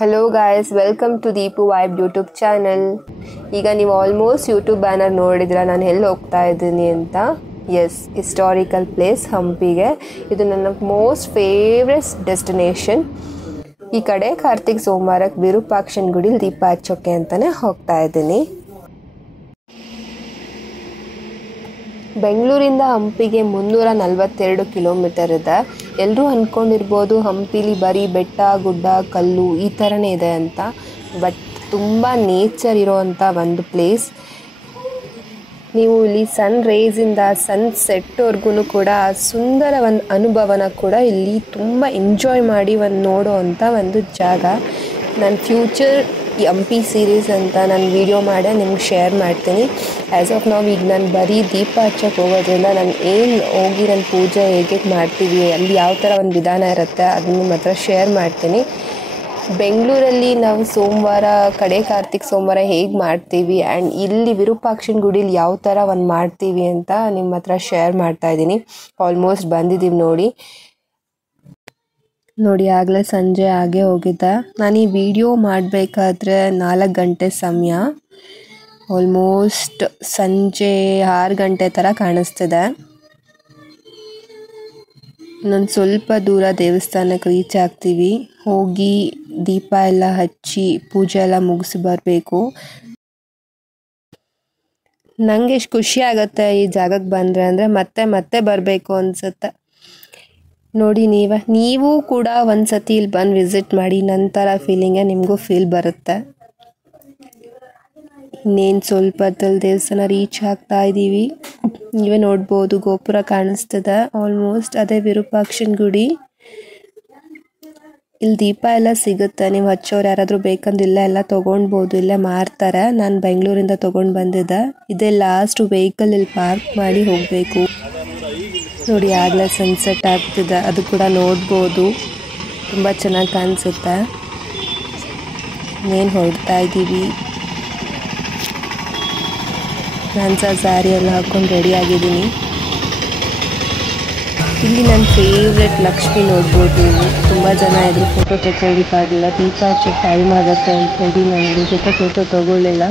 Hello guys, welcome to Deepu vibe YouTube channel. ಈಗ ನೀವು almost YouTube banner ನೋಡಿದ್ರೆ ನಾನು ಎಲ್ಲಿ ಹೋಗ್ತಾ ಇದ್ದೀನಿ ಅಂತ. ಎಸ್, ಹಿಸ್ಟಾರಿಕಲ್ ಪ್ಲೇಸ್ ಹಂಪಿಗೆ. ಇದು ನನ್ನ ಮೋಸ್ಟ್ ಫೇವ್ರೆಟ್ ಡೆಸ್ಟಿನೇಷನ್. ಈ ಕಡೆ ಕಾರ್ತಿಕ್ ಸೋಮವಾರಕ್ಕೆ ವಿರೂಪಾಕ್ಷನ ಗುಡಿಲಿ ದೀಪ ಹಚ್ಚೋಕೆ ಅಂತಲೇ ಹೋಗ್ತಾ ಇದ್ದೀನಿ. ಬೆಂಗಳೂರಿಂದ ಹಂಪಿಗೆ 342 ಕಿಲೋಮೀಟರ್ ಇದೆ. ಎಲ್ಲರೂ ಅಂದ್ಕೊಂಡಿರ್ಬೋದು ಹಂಪಿಲಿ ಬರೀ ಬೆಟ್ಟ ಗುಡ್ಡ ಕಲ್ಲು ಈ ಥರನೇ ಇದೆ ಅಂತ. ಬಟ್ ತುಂಬ ನೇಚರ್ ಇರೋವಂಥ ಒಂದು ಪ್ಲೇಸ್. ನೀವು ಇಲ್ಲಿ ಸನ್ ರೇಸಿಂದ ಸನ್ಸೆಟ್ವರೆಗೂ ಕೂಡ ಸುಂದರ ಒಂದು ಅನುಭವನ ಕೂಡ ಇಲ್ಲಿ ತುಂಬ ಎಂಜಾಯ್ ಮಾಡಿ ನೋಡೋ ಅಂಥ ಒಂದು ಜಾಗ. ನನ್ನ ಫ್ಯೂಚರ್ ಈ ಹಂಪಿ ಸೀರೀಸ್ ಅಂತ ನಾನು ವೀಡಿಯೋ ಮಾಡಿ ನಿಮ್ಗೆ ಶೇರ್ ಮಾಡ್ತೀನಿ. ಆ್ಯಸ್ ಆಫ್ ನಾವು ಈಗ ನಾನು ಬರೀ ದೀಪ ಹಚ್ಚೋಕೆ ಹೋಗೋದ್ರಿಂದ ನಾನು ಹೋಗಿ ನನ್ನ ಪೂಜೆ ಹೇಗೆ ಮಾಡ್ತೀವಿ, ಅಲ್ಲಿ ಯಾವ ಥರ ಒಂದು ವಿಧಾನ ಇರುತ್ತೆ ಅದನ್ನು ಮಾತ್ರ ಶೇರ್ ಮಾಡ್ತೀನಿ. ಬೆಂಗಳೂರಲ್ಲಿ ನಾವು ಸೋಮವಾರ ಕಾರ್ತಿಕ್ ಸೋಮವಾರ ಹೇಗೆ ಮಾಡ್ತೀವಿ ಆ್ಯಂಡ್ ಇಲ್ಲಿ ವಿರೂಪಾಕ್ಷನ ಗುಡಿಲಿ ಯಾವ ಥರ ಒಂದು ಮಾಡ್ತೀವಿ ಅಂತ ನಿಮ್ಮ ಹತ್ರ ಶೇರ್ ಮಾಡ್ತಾಯಿದ್ದೀನಿ. ಆಲ್ಮೋಸ್ಟ್ ಬಂದಿದ್ದೀವಿ ನೋಡಿ ಆಗಲೇ ಸಂಜೆ ಆಗೇ ಹೋಗಿದ್ದೆ. ನಾನು ಈ ವಿಡಿಯೋ ಮಾಡಬೇಕಾದ್ರೆ 4 ಗಂಟೆ ಸಮಯ. ಆಲ್ಮೋಸ್ಟ್ ಸಂಜೆ 6 ಗಂಟೆ ಥರ ಕಾಣಿಸ್ತಿದೆ. ನಾನು ಸ್ವಲ್ಪ ದೂರ ದೇವಸ್ಥಾನಕ್ಕೆ ರೀಚ್ ಆಗ್ತೀವಿ. ಹೋಗಿ ದೀಪ ಎಲ್ಲ ಹಚ್ಚಿ ಪೂಜೆ ಎಲ್ಲ ಮುಗಿಸಿ ಬರಬೇಕು. ನನಗೆ ಎಷ್ಟು ಖುಷಿ ಆಗುತ್ತೆ ಈ ಜಾಗಕ್ಕೆ ಬಂದರೆ ಅಂದರೆ ಮತ್ತೆ ಬರಬೇಕು ಅನಿಸುತ್ತೆ. ನೋಡಿ ನೀವು ಕೂಡ ಒಂದು ಸತಿ ಇಲ್ಲಿ ಬಂದು ವಿಸಿಟ್ ಮಾಡಿ, ನಂತರ ಫೀಲಿಂಗೇ ನಿಮಗೂ ಫೀಲ್ ಬರುತ್ತೆ. ಇನ್ನೇನು ಸ್ವಲ್ಪ ಹೊತ್ತಲ್ಲಿ ದೇವಸ್ಥಾನ ರೀಚ್ ಆಗ್ತಾ ಇದ್ದೀವಿ. ನೀವೇ ನೋಡ್ಬೋದು ಗೋಪುರ ಕಾಣಿಸ್ತದೆ. ಆಲ್ಮೋಸ್ಟ್ ಅದೇ ವಿರೂಪಾಕ್ಷನ ಗುಡಿ. ಇಲ್ಲಿ ದೀಪ ಎಲ್ಲ ಸಿಗುತ್ತೆ. ನೀವು ಹಚ್ಚೋರು ಯಾರಾದರೂ ಬೇಕಂದ್ರೆ ಇಲ್ಲೇ ಎಲ್ಲ ತೊಗೊಳ್ಬೋದು, ಇಲ್ಲೇ ಮಾರ್ತಾರೆ. ನಾನು ಬೆಂಗಳೂರಿಂದ ತೊಗೊಂಡು ಬಂದಿದ್ದೆ. ಇದೇ ಲಾಸ್ಟ್ ವೆಹಿಕಲ್ ಇಲ್ಲಿ ಪಾರ್ಕ್ ಮಾಡಿ ಹೋಗಬೇಕು. ನೋಡಿ ಆಗಲೇ ಸನ್ಸೆಟ್ ಆಗ್ತಿದೆ, ಅದು ಕೂಡ ನೋಡ್ಬೋದು. ತುಂಬ ಚೆನ್ನಾಗಿ ಕಾಣಿಸುತ್ತೆ. ಇನ್ನೇನು ಹೊರಡ್ತಾ ಇದ್ದೀವಿ. ನಾನು ಸಹ ಸ್ಯಾರಿ ಎಲ್ಲ ಹಾಕ್ಕೊಂಡು ರೆಡಿ ಆಗಿದ್ದೀನಿ. ಇಲ್ಲಿ ನನ್ನ ಫೇವ್ರೆಟ್ ಲಕ್ಷ್ಮಿ ನೋಡ್ಬೋದು ನೀವು. ತುಂಬ ಜನ ಇದ್ರು ಫೋಟೋ ತಗೊಳ್ಳಿಕ್ಕಾಗಿಲ್ಲ, ದೀಪ ಹಚ್ಚೋ ಟೈಮ್ ಆಗುತ್ತೆ ಅಂತ ಹೇಳಿ ನನಗೆ ಜೊತೆ ಫೋಟೋ ತಗೊಳ್ಳಿಲ್ಲ.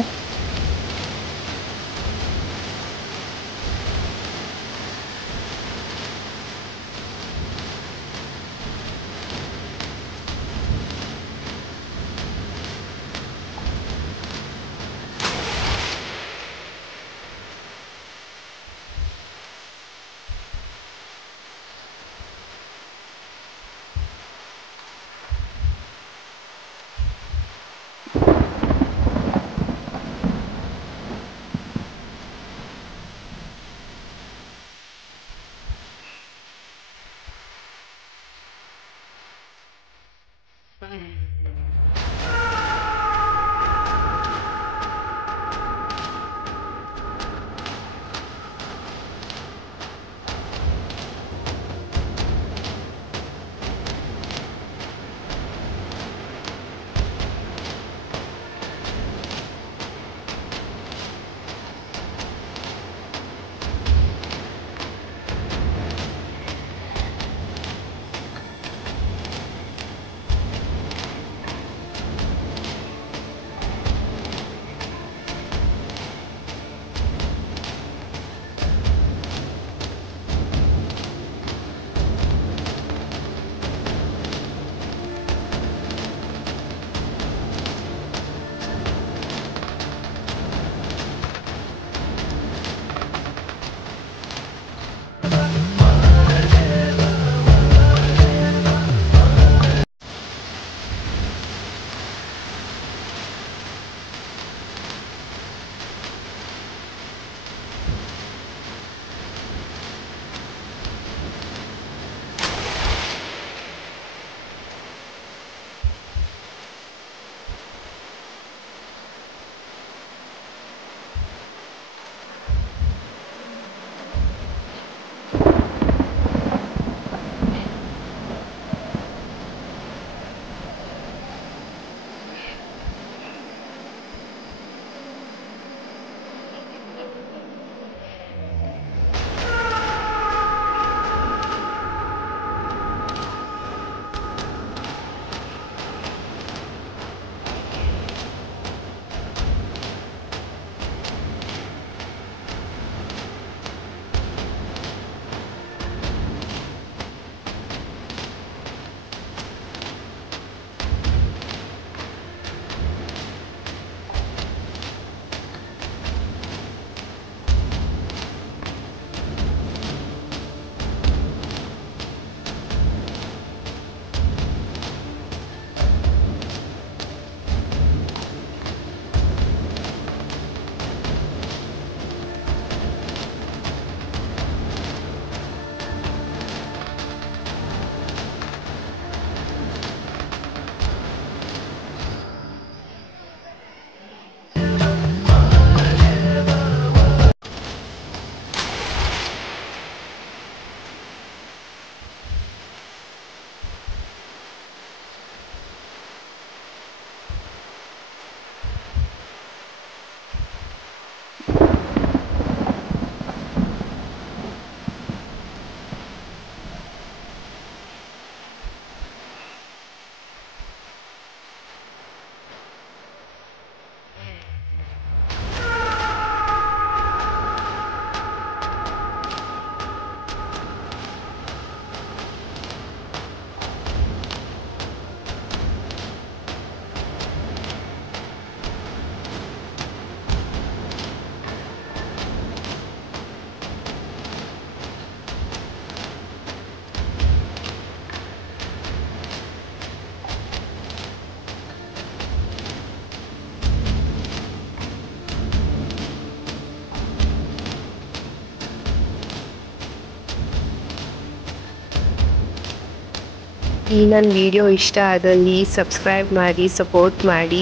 ಈ ನನ್ನ ವಿಡಿಯೋ ಇಷ್ಟ ಆದಲ್ಲಿ ಸಬ್ಸ್ಕ್ರೈಬ್ ಮಾಡಿ ಸಪೋರ್ಟ್ ಮಾಡಿ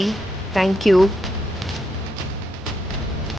ಥ್ಯಾಂಕ್ ಯು.